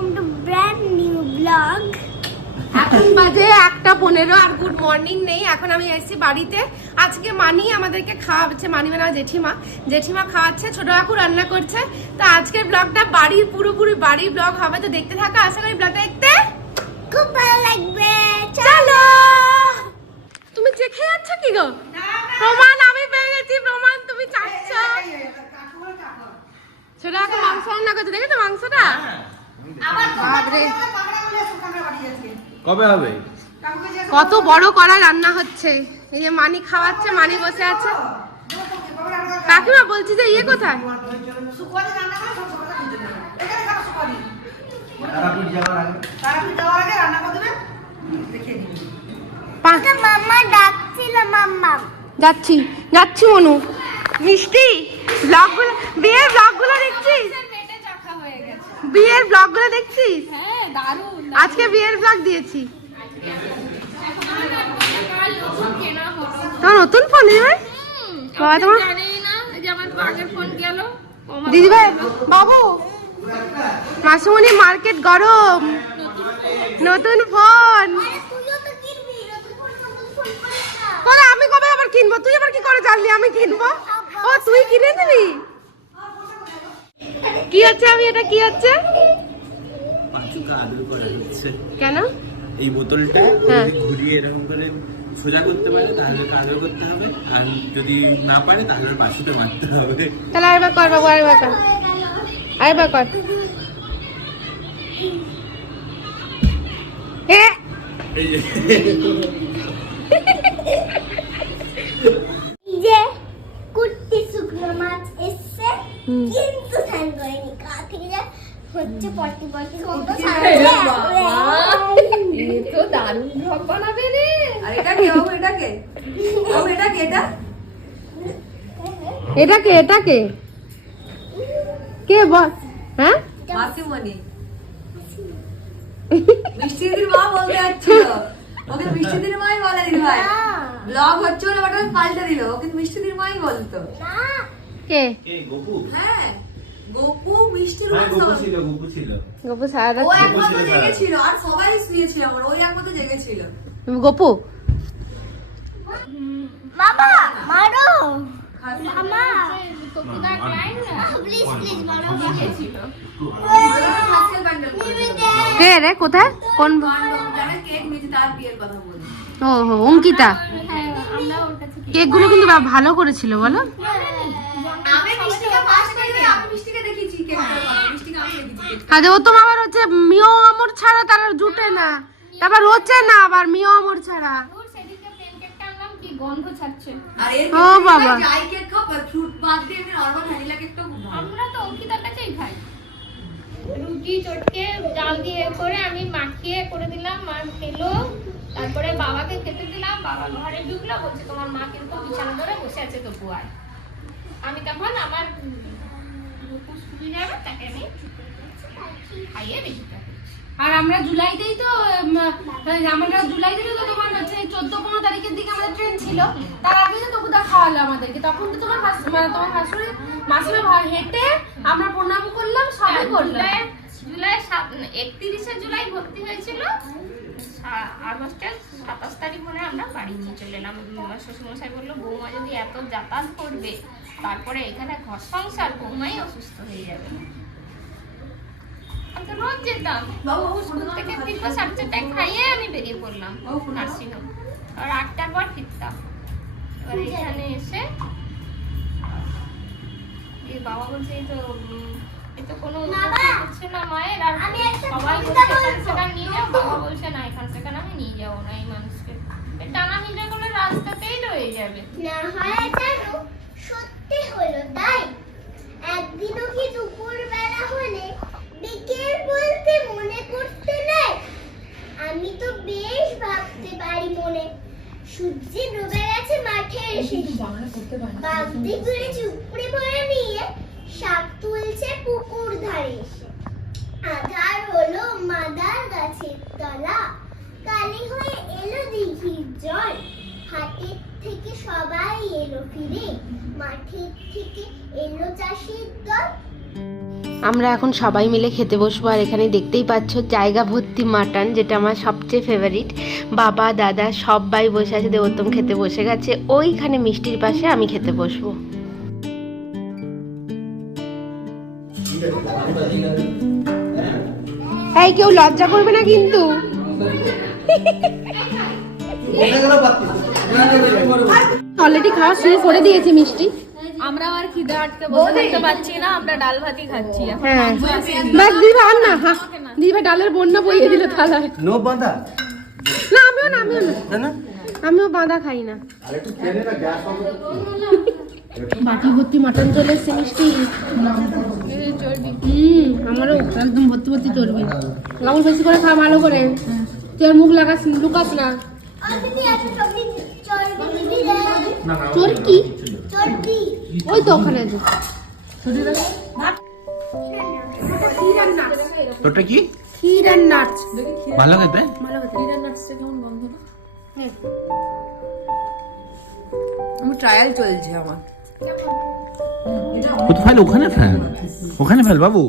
Welcome to brand new blog এখন বাজে একটা পনেরো আর গুড মর্নিং নেই। এখন আমি এসেছি বাড়িতে। আজকে মানি আমাদেরকে খাওয়াচ্ছে, মানি মানে জেঠিমা। জেঠিমা খাওয়াচ্ছে, ছোট কাকু রান্না করছে। তো আজকের ব্লগটা বাড়ির, পুরোপুরি বাড়ির ব্লগ হবে। তো দেখতে থাকা, আশা করি ব্লগটা দেখতে খুব ভালো লাগবে চলো তুমি চেখে যাচ্ছ কি গো প্রমাণ আমি পেয়ে গেছি প্রমাণ তুমি চাচ্ছ ছোট কাকু মাংস রান্না করছে দেখেছ মাংসটা বাপরে কবে হবে? কত বড় করা রান্না হচ্ছে। এই যে মানি খাওয়াচ্ছে মানি বসে আছে। কাকিমা বলছি যে ইয়ে কোথায়? যাচ্ছি যাচ্ছি মনু। মিষ্টি ব্লগগুলো বিয়ের ব্লগগুলো দেখছিস? বিয়ের ব্লগগুলো দেখছিস? আজকে বিয়ের ব্লগ দিয়েছি। তোমার নতুন ফোন দিদিভাই? বাবা তোমার দিদিভাই বাবু মাসুমণি মার্কেট গরম। নতুন ফোন আমি কবে আবার কিনবো? তুই আবার কি করে জানলি আমি কিনবো? ও তুই কিনে দিবি? কি হচ্ছে আমি এটা কি হচ্ছে? পাঁচুকা আদর করা হচ্ছে। কেন? এই বোতলটা হ্যাঁ। যদি ঘুরিয়ে এরকম করে সোজা করতে পারে তাহলে আদর করতে হবে। আর যদি না পারে তাহলে ওর পাশুতে মারতে হবে। তাহলে আরেকবার কর বাবু আরেকবার কর। আরেকবার কর। এ! এই যে। এই যে কুর্তি শুকনো মাছ এসছে হুম। কিন্তু স্নান করেনি কা থেকে যে হচ্ছে পটি পটি গন্ধ তো দারুণ ব্লগ বানাবে রে। আর এটা কে বাবু এটা কে? বাবু এটা কে এটা? এটা কে এটা কে? কে বল হ্যাঁ? মাসিমণি। মিষ্টি মা বলতে যাচ্ছিল। ওকে মিষ্টি দিদির মাই বলে দিদি ভাই। ব্লগ হচ্ছে বাট পাল্টে দিল। ওকে মিষ্টি দিদির মাই বলতো। কে? কে গপু? হ্যাঁ। গপু মিষ্টির হ্যাঁ মা ছিল গপু ছিল। গপু সারা ও একমাত্র জেগেছিল আর সবাই শুয়েছিল আমার ওই একমাত্র জেগেছিল। গপু? মামা মারো। মামা। কে রে কোথায়? কোন ও হো অঙ্কিতা। কেকগুলো কিন্তু বা- ভালো করেছিল বলো আমি মিষ্টিকে ফার্স্ট করে আমি মিষ্টিকে দেখিয়েছি কেক করে কথা। মিষ্টিকে আমি দেখিয়েছি কেক আরে ও তো আবার হচ্ছে মিও আমর ছাড়া তারা জুটে না। তারপর হচ্ছে না আবার মিও আমর ছাড়া। আর এর ও বাবা। যাই কেক খাও ফ্রুট বাদ দিয়ে এমনি নরমাল ভ্যানিলা কেকটাও খুব আমরা তো অঙ্কিতার কাছেই খাই। রুটি চটকে জাল দিয়ে করে আমি মাখিয়ে করে দিলাম মা খেলো। তারপরে বাবাকে খেতে দিলাম বাবা ঘরে ঢুকলো বলছে তোমার মা কিন্তু বিছানা ধরে বসে আছে আমি তখন আমার পুষ্পুরি যাবে তাকে আমি খাইয়ে রেখে আর আমরা জুলাইতেই তো আমরা জুলাইতে তো তোমার হচ্ছে চোদ্দ পনেরো তারিখের দিকে আমাদের ট্রেন ছিল। তার আগে তো তবুদা খাওয়ালো আমাদেরকে। তখন তো তোমার মানে তোমার শাশুড়ি মাসিমা হেঁটে আমরা প্রণাম করলাম সবই করলাম। জুলাই জুলাই একত্রিশে জুলাই ভর্তি হয়েছিল। আগস্টের সাতাশ তারিখ মনে হয় আমরা বাড়ি নিয়ে চলে এলাম। শ্বশুরমশাই বলল বৌমা যদি এত যাতায়াত করবে তারপরে এখানে ঘর সংসার বৌমাই অসুস্থ হয়ে যাবে। আমি তো রোজ যেতাম। বাবু, বাবু, স্কুল থেকে ফিরবো সাড়ে চারটায় খাইয়ে আমি বেরিয়ে পড়লাম নার্সিংহোম আর আটটার পর ফিরতাম। এবার এখানে এসে বাবা বলছে এই তো এই তো কোনো হচ্ছে না মায়ের আর সবাই কবিতা এখান নিয়ে যাও। বাবা বলছে না এখান সেখানে আমি নিয়ে যাব না এই মানুষকে। টানা হিলে করে রাস্তাতেই রয়ে যাবে। না হয় জানো সত্যি হলো তাই একদিনও কি দুপুর বেলা হলে বিকেল বলতে মনে করতে নাই আমি তো বেশ ভাবতে পারি মনে সূর্য ডুবে গেছে মাঠে এসে বাগদি করে চুপড়ে ভরে নিয়ে শাক তুলছে পুকুর ধারে। এসে আধার হলো মাদার গাছের তলা। কালি হয়ে এলো দিঘির জল। হাটের থেকে সবাই এলো ফিরে। মাঠের থেকে এলো চাষির দল। আমরা এখন সবাই মিলে খেতে বসবো আর এখানে দেখতেই পাচ্ছ জায়গা ভর্তি মাটন যেটা আমার সবচেয়ে ফেভারিট বাবা দাদা সবাই বসে আছে দেবোত্তম খেতে বসে গেছে। ওইখানে মিষ্টির পাশে আমি খেতে বসবো। এই কেউ লজ্জা করবে না কিন্তু। অলরেডি খাওয়া শুরু করে দিয়েছে মিষ্টি। আমরা আর খিদে আটকে বসে থাকতে পারছি না আমরা ডাল ভাতই খাচ্ছি এখন। হ্যাঁ। বাস দিবা আর না দিবা ডালের বন্যা বইয়ে দিল থালায় নো বাঁধা। না আমিও না আমিও না। না আমিও বাঁধা খাই না। বাটি ভর্তি মাটন চলে এসছে মিষ্টি। হুম আমারও একদম ভর্তি ভর্তি চর্বি। লবণ বেশি করে খা ভালো করে। তুই আর মুখ লাগাস লুকাস না। আমি এত ওই তো ওখানে তোরটা কি? ক্ষীর আর নাচ। ভালো খেতে? ভালো খেতে। আমার ট্রায়াল চলছে আমার। কোথায়? ওখানে ফেল। ওখানে ফেল বাবু।